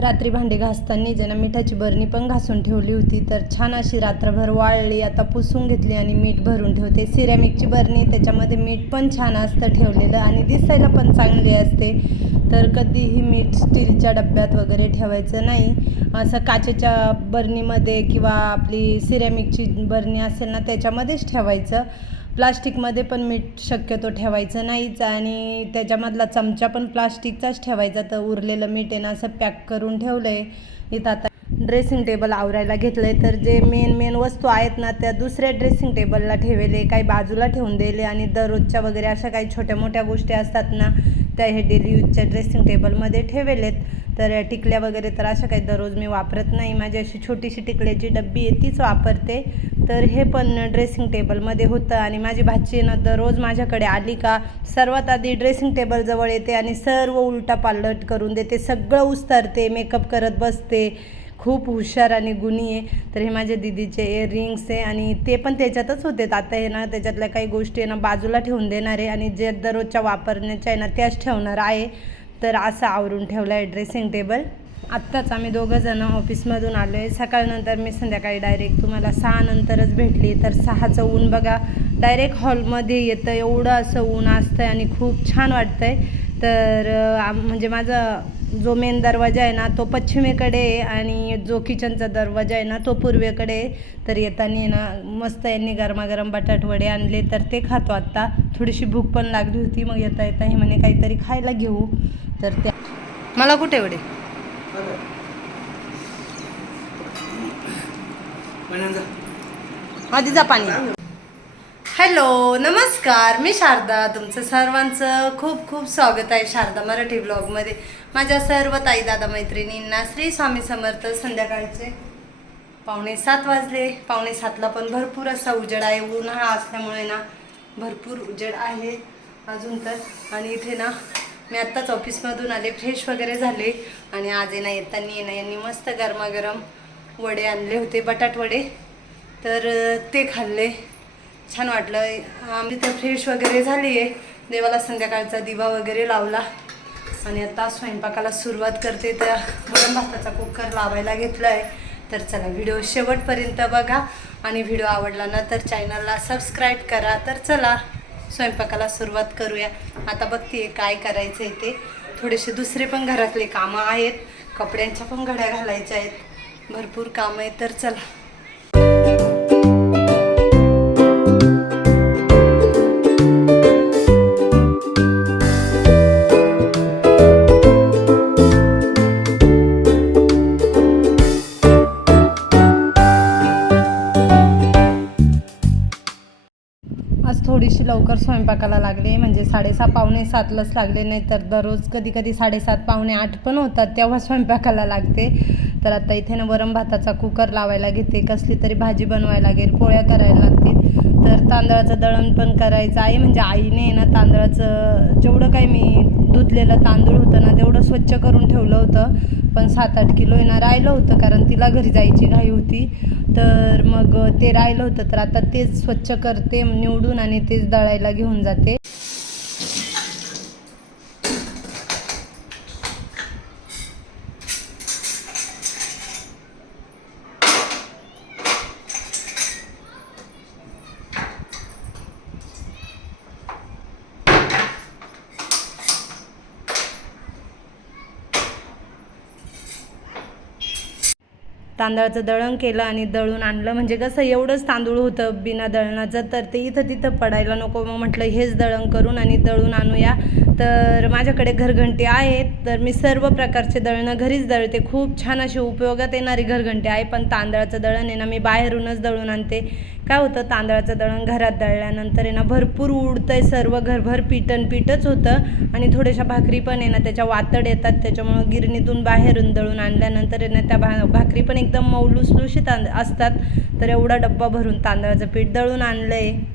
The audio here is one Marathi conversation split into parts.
रात्री भांडी घासताना ज्यांना मिठाची बरणी पण घासून ठेवली होती. तर छान अशी रात्रभर वाळली आता पुसून घेतली आणि मीठ भरून ठेवते. सिरॅमिकची बरणी त्याच्यामध्ये मीठ पण छान असतं ठेवलेलं आणि दिसायला पण चांगली असते. तर कधीही मीठ स्टीलच्या डब्यात वगैरे ठेवायचं नाही. असं काचेच्या बरणीमध्ये किंवा आपली सिरॅमिकची बरणी असेल ना त्याच्यामध्येच ठेवायचं. प्लास्टिकमध्ये पण मीठ शक्यतो ठेवायचं नाहीच आणि त्याच्यामधला चमचा पण प्लास्टिकचाच ठेवायचा. तर उरलेलं मीठ आहे ना असं पॅक करून ठेवलं आहे इथं आता ड्रेसिंग टेबल आवरायला घेतलं आहे तर जे मेन मेन वस्तू आहेत ना त्या दुसऱ्या ड्रेसिंग टेबलला ठेवले काही बाजूला ठेवून दिले. आणि दररोजच्या वगैरे अशा काही छोट्या मोठ्या गोष्टी असतात ना त्या हे डेली यूजच्या ड्रेसिंग टेबलमध्ये ठेवलेत तर टिकल्या वगैरे तर अशा काही दररोज मी वापरत नाही. माझी अशी छोटीशी टिकल्याची डब्बी आहे तीच वापरते. तर हे पण ड्रेसिंग टेबलमध्ये होतं आणि माझी भाची आहे ना दररोज माझ्याकडे आली का सर्वात आधी ड्रेसिंग टेबलजवळ येते आणि सर्व उलटा पालट करून देते. सगळं उस्तरते मेकअप करत बसते. खूप हुशार आणि गुणी आहे. तर हे माझ्या दिदीचे इयरिंग्स आहे आणि ते पण त्याच्यातच होते. आता हे ना त्याच्यातल्या काही गोष्टी आहे ना बाजूला ठेवून देणार आहे आणि जे दररोजच्या वापरण्याच्या आहे ना त्याच ठेवणार आहे. तर असं आवरून ठेवलं आहे ड्रेसिंग टेबल आत्ताच आम्ही दोघं जण ऑफिसमधून आलो आहे. सकाळनंतर मी संध्याकाळी डायरेक्ट तुम्हाला सहानंतरच भेटली तर सहाचं ऊन बघा डायरेक्ट हॉलमध्ये येतं एवढं असं ऊन असतं आहे आणि खूप छान वाटतं आहे तर आम- म्हणजे माझं जो मेन दरवाजा आहे ना तो पश्चिमेकडे आहे आणि जो किचनचा दरवाजा आहे ना तो पूर्वेकडे तर येताना ना मस्त यांनी गरमागरम बटाटवडे आणले तर ते खातो आत्ता. थोडीशी भूक पण लागली होती मग येता येता हे म्हणे काहीतरी खायला घेऊ. तर त्या मला कुठे एवढे आधी जा पाणी. हॅलो नमस्कार. मी शारदा तुमचं सर्वांचं खूप खूप स्वागत आहे शारदा मराठी ब्लॉगमध्ये माझ्या सर्व ताई दादा मैत्रिणींना श्री स्वामी समर्थ संध्याकाळचे. पावणे सात वाजले. पावणे सातला पण भरपूर असा उजेड आहे. उन्हाळा असल्यामुळे ना भरपूर उजेड आहे अजून तर. आणि इथे ना मी आत्ताच ऑफिसमधून आले. फ्रेश वगैरे झाले. आणि आज आहे येताना आहे यांनी मस्त गरमागरम वडे आणले होते बटाट वडे. तर ते खाल्ले. छान वाटलं. आम्ही तर फ्रेश वगैरे झाली आहे देवाला संध्याकाळचा दिवा वगैरे लावला. आणि आता स्वयंपाकाला सुरुवात करते. तर गरम भाताचा कुकर लावायला घेतला आहे तर चला व्हिडिओ शेवटपर्यंत बघा. आणि व्हिडिओ आवडला ना तर चॅनलला सबस्क्राईब करा. तर चला स्वयंपाकाला सुरुवात करूया. आता बघते काय करायचं आहे ते. थोडेसे दुसरे पण घरातले कामं आहेत. कपड्यांच्या पण घड्या घालायच्या आहेत. भरपूर कामं आहेत. तर चला. स्वयंपाकाला लागले म्हणजे साडेसहा पावणे सातलाच लागले नाही तर दररोज कधी कधी साडेसात पावणे आठ पण होतात तेव्हा स्वयंपाकाला लागते. तर आता इथे ना वरम भाताचा कुकर लावायला घेते कसली तरी भाजी बनवायला लागेल पोळ्या करायला लागतील. तर तांदळाचं दळण पण करायचं. आहे म्हणजे आईने ना तांदळाचं जेवढं काही मी धुतलेलं तांदूळ होतं ना तेवढं स्वच्छ करून ठेवलं होतं. पण सात आठ किलो येणं राहिलं होतं कारण तिला घरी जायची घाई होती. तर मग ते राहिलं होतं तर आता तेच स्वच्छ करते निवडून आणि तेच दळायला घेऊन जाते. तांदळाचं दळण केलं आणि दळून आणलं. म्हणजे कसं एवढंच तांदूळ होतं बिना दळणाचं. तर ते इथं तिथं पडायला नको. मग म्हटलं हेच दळण करून आणि दळून आणूया. तर माझ्याकडे घरघंटी आहेत तर मी सर्व प्रकारचे दळणं घरीच दळते. खूप छान अशी उपयोगात येणारी घरघंटी आहे पण तांदळाचं दळण आहे ना मी बाहेरूनच दळून आणते. काय होतं तांदळाचं दळण घरात दळल्यानंतर आहे ना भरपूर उडतं आहे सर्व घरभर पिटन पीठच होतं. आणि थोड्याशा भाकरी पण आहे ना त्याच्या वातड येतात त्याच्यामुळं गिरणीतून बाहेरून दळून आणल्यानंतर आहे ना त्या भा भाकरी पण एकदम मऊ लुसलुशीत असतात. तर एवढा डब्बा भरून तांदळाचं पीठ दळून आणलं आहे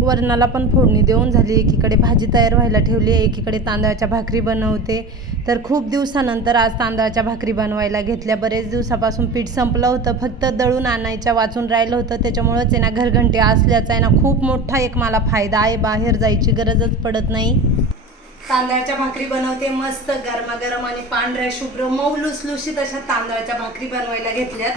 वरणाला पण फोडणी देऊन झाली. एकीकडे भाजी तयार व्हायला ठेवली. आहे एकीकडे तांदळाच्या भाकरी बनवते. तर खूप दिवसानंतर आज तांदळाच्या भाकरी बनवायला घेतल्या. बरेच दिवसापासून पीठ संपलं होतं. फक्त दळून आणायच्या वाचून राहिलं होतं. त्याच्यामुळंच आहे ना घरघंटी असल्याचा आहे ना खूप मोठा एक मला फायदा आहे. बाहेर जायची गरजच पडत नाही. तांदळाच्या भाकरी बनवते. मस्त गरमागरम आणि पांढऱ्या शुभ्र मऊ लुसलुशीत अशा तांदळाच्या भाकरी बनवायला घेतल्यात.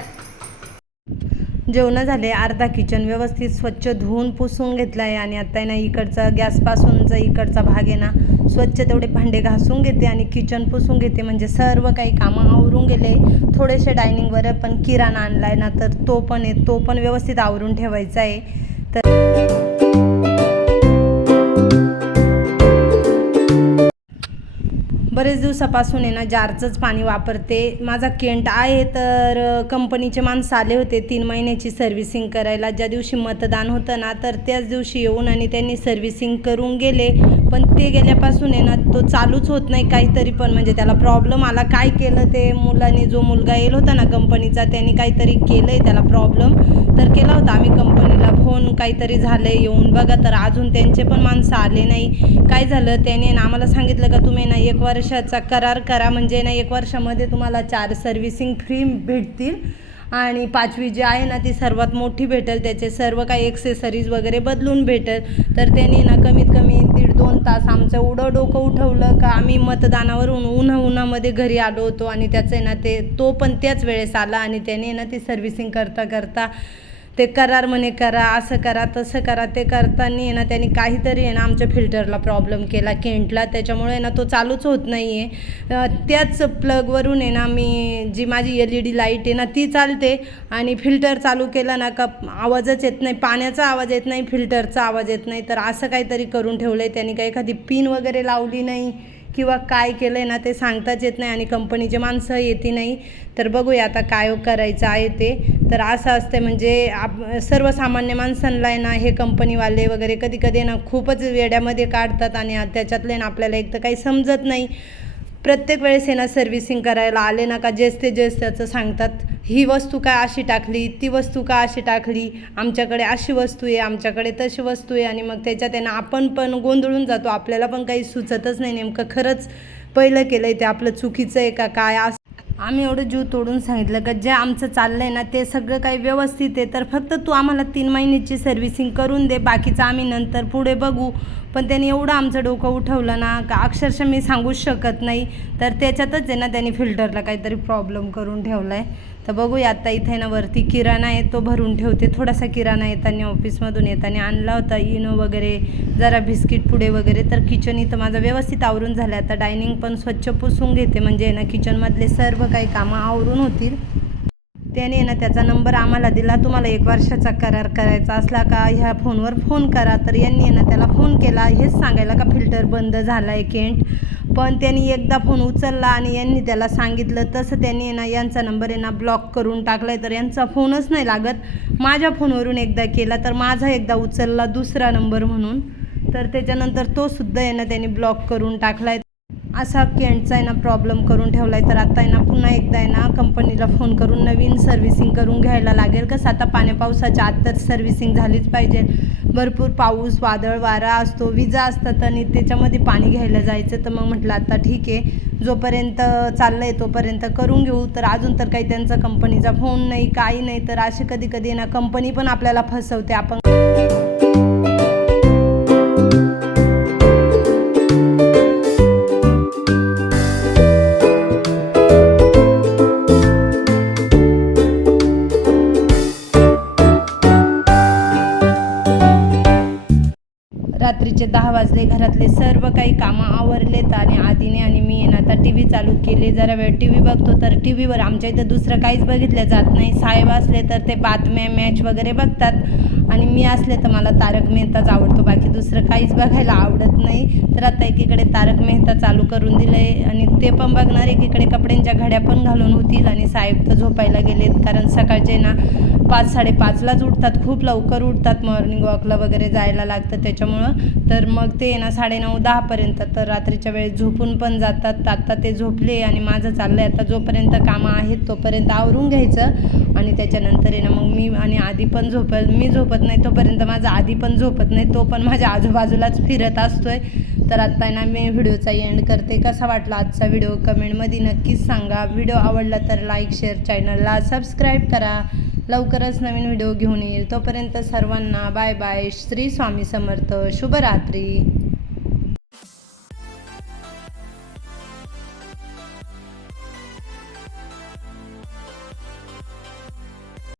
जेवणं झाले अर्धा किचन व्यवस्थित स्वच्छ धुवून पुसून घेतलं आहे आणि आता आहे ना इकडचा गॅसपासूनचा इकडचा भाग आहे ना स्वच्छ तेवढे भांडे घासून घेते आणि किचन पुसून घेते. म्हणजे सर्व काही कामं आवरून गेले. थोडेसे डायनिंगवर पण किराणा आणला आहे ना तर तो पण आहे तो पण व्यवस्थित आवरून ठेवायचा आहे. तर बरेच दिवसापासून आहे ना जारचंच पाणी वापरते. माझा केंट आहे तर कंपनीचे माणसं आले होते तीन महिन्याची सर्व्हिसिंग करायला. ज्या दिवशी मतदान होतं ना तर त्याच दिवशी येऊन आणि त्यांनी सर्व्हिसिंग करून गेले. पण ते गेल्यापासून आहे ना तो चालूच होत नाही काहीतरी पण. म्हणजे त्याला प्रॉब्लेम आला काय केलं ते मुलाने जो मुलगा येईल होता ना कंपनीचा त्यांनी काहीतरी केलं आहे त्याला प्रॉब्लेम तर केला होता आम्ही कंपनीला फोन काहीतरी झालं आहे येऊन बघा. तर अजून त्यांचे पण माणसं आले नाही. काय झालं? त्याने ना आम्हाला सांगितलं का तुम्ही ना एक वर्षाचा करार करा. म्हणजे ना एक वर्षामध्ये तुम्हाला चार सर्व्हिसिंग फ्री भेटतील. आणि पाचवी जी आहे ना ती सर्वात मोठी भेटेल. त्याचे सर्व काही एक्सेसरीज वगैरे बदलून भेटेल. तर त्यांनी ना कमीत कमी दीड तास आमचं एवढं डोकं उठवलं का आम्ही मतदानावरून उन्हा उन्हामध्ये घरी आलो होतो आणि त्याचं आहे ना ते तो पण त्याच वेळेस आला आणि त्याने ना ती सर्व्हिसिंग करता करता ते करार म्हणे करा असं करा तसं करा ते करताना आहे ना त्यांनी काहीतरी आहे ना आमच्या फिल्टरला प्रॉब्लेम केला केंटला. त्याच्यामुळे ना तो चालूच होत नाही आहे. त्याच प्लगवरून आहे ना मी जी माझी एल ई डी लाइट आहे ना ती चालते. आणि फिल्टर चालू केला ना का आवाजच येत नाही पाण्याचा आवाज येत नाही फिल्टरचा आवाज येत नाही. तर असं काहीतरी करून ठेवलं आहे त्यांनी काही एखादी पिन वगैरे लावली नाही. किंवा काय केलं आहे ना ते सांगताच येत नाही आणि कंपनीचे माणसं येते नाही. तर बघूया आता काय करायचं आहे ते. तर असं असते म्हणजे आप सर्वसामान्य माणसांना आहे ना हे कंपनीवाले वगैरे कधी कधी ना खूपच वेड्यामध्ये काढतात आणि त्याच्यातले ना आपल्याला एक तर काही समजत नाही. प्रत्येक वेळेस आहे ना सर्व्हिसिंग करायला आले ना का जेच ते जेच त्याचं सांगतात. ही वस्तू का अशी टाकली ती वस्तू का अशी टाकली? आमच्याकडे अशी वस्तू आहे आमच्याकडे तशी वस्तू आहे आणि मग त्याच्यात आहे ना आपण पण गोंधळून जातो. आपल्याला पण काही सुचतच नाही नेमकं. खरंच पहिलं केलं आहे ते आपलं चुकीचं आहे का काय असं? आम्ही एवढं जीव तोडून सांगितलं का जे आमचं चाललं आहे ना ते सगळं काही व्यवस्थित आहे. तर फक्त तू आम्हाला तीन महिन्याची सर्व्हिसिंग करून दे. बाकीचं आम्ही नंतर पुढे बघू. पण त्यांनी एवढं आमचं डोकं उठवलं ना का अक्षरशः मी सांगूच शकत नाही. तर त्याच्यातच आहे ना त्यांनी फिल्टरला काहीतरी प्रॉब्लेम करून ठेवला आहे तर बघूया आता इथे ना वरती किराणा आहे तो भरून ठेवते. थोडासा किराणा येताना ऑफिसमधून येताना आणला होता. इनो वगैरे जरा बिस्किट पुडे वगैरे. तर किचन इथं माझं व्यवस्थित आवरून झालं आता डायनिंग पण स्वच्छ पुसून घेते. म्हणजे ना किचनमधले सर्व काही कामं आवरून होतील. त्याने ना त्याचा नंबर आम्हाला दिला. तुम्हाला एक वर्षाचा करार करायचा असला का ह्या फोनवर फोन करा. तर यांनी ना त्याला फोन केला. हेच सांगायला का फिल्टर बंद झाला आहे केंट. पण त्यांनी एकदा फोन उचलला आणि यांनी त्याला सांगितलं. तसं त्यांनी ना यांचा नंबर आहे ना ब्लॉक करून टाकला आहे तर यांचा फोनच नाही लागत. माझ्या फोनवरून एकदा केला तर माझा एकदा उचलला दुसरा नंबर म्हणून. तर त्याच्यानंतर तो सुद्धा ना त्यांनी ब्लॉक करून टाकला आहे असा केंटचा आहे ना प्रॉब्लेम करून ठेवला आहे तर आता आहे ना पुन्हा एकदा आहे ना कंपनीला फोन करून नवीन सर्व्हिसिंग करून घ्यायला लागेल. कसं आता पाण्या पावसाच्या आत तर सर्व्हिसिंग झालीच पाहिजे. भरपूर पाऊस वादळ वारा असतो विजा असतात आणि त्याच्यामध्ये पाणी घ्यायला जायचं. तर मग म्हटलं आता ठीक आहे. जोपर्यंत चाललं आहे तोपर्यंत करून घेऊ. तर अजून तर काही त्यांचा कंपनीचा फोन नाही काही नाही. तर असे कधी कधी ना कंपनी पण आपल्याला फसवते. आपण वाजले. घरातले सर्व काही कामं आवरलेत आणि आधीने आणि मी ना आता टी व्ही चालू केली. जरा वेळ टी व्ही बघतो तर टी व्हीवर आमच्या इथं दुसरं काहीच बघितलं जात नाही. साहेब असले तर ते बातम्या मॅच वगैरे बघतात. आणि मी असले तर मला तारक मेहताच आवडतो. बाकी दुसरं काहीच बघायला आवडत नाही. तर आता एकीकडे तारक मेहता चालू करून दिलं आहे आणि ते पण बघणार. एकीकडे कपड्यांच्या घड्या पण घालून होतील आणि साहेब तर झोपायला गेलेत. कारण सकाळचे ना पाच साडेपाचलाच उठतात खूप लवकर उठतात मॉर्निंग वॉकला वगैरे जायला लागतं त्याच्यामुळं. तर मग ते ना साडेनऊ दहापर्यंत तर रात्रीच्या वेळेस झोपून पण जातात. आत्ता ते झोपले आणि माझं चाललं आहे आता जोपर्यंत कामं आहेत तोपर्यंत आवरून घ्यायचं. आणि त्याच्यानंतर आहे ना मग मी आणि आधी पण झोपल मी झोपत नाही तोपर्यंत माझा आधी पण झोपत नाही तो पण माझ्या आजूबाजूलाच फिरत असतोय. तर आत्ता आहे ना मी व्हिडिओचा एंड करते. कसा वाटला आजचा व्हिडिओ? कमेंटमध्ये नक्कीच सांगा. व्हिडिओ आवडला तर लाईक शेअर चॅनलला सबस्क्राईब करा. लवकरच नवीन व्हिडिओ घेऊन येईल. तोपर्यंत सर्वांना बाय बाय. श्री स्वामी समर्थ. शुभरात्री.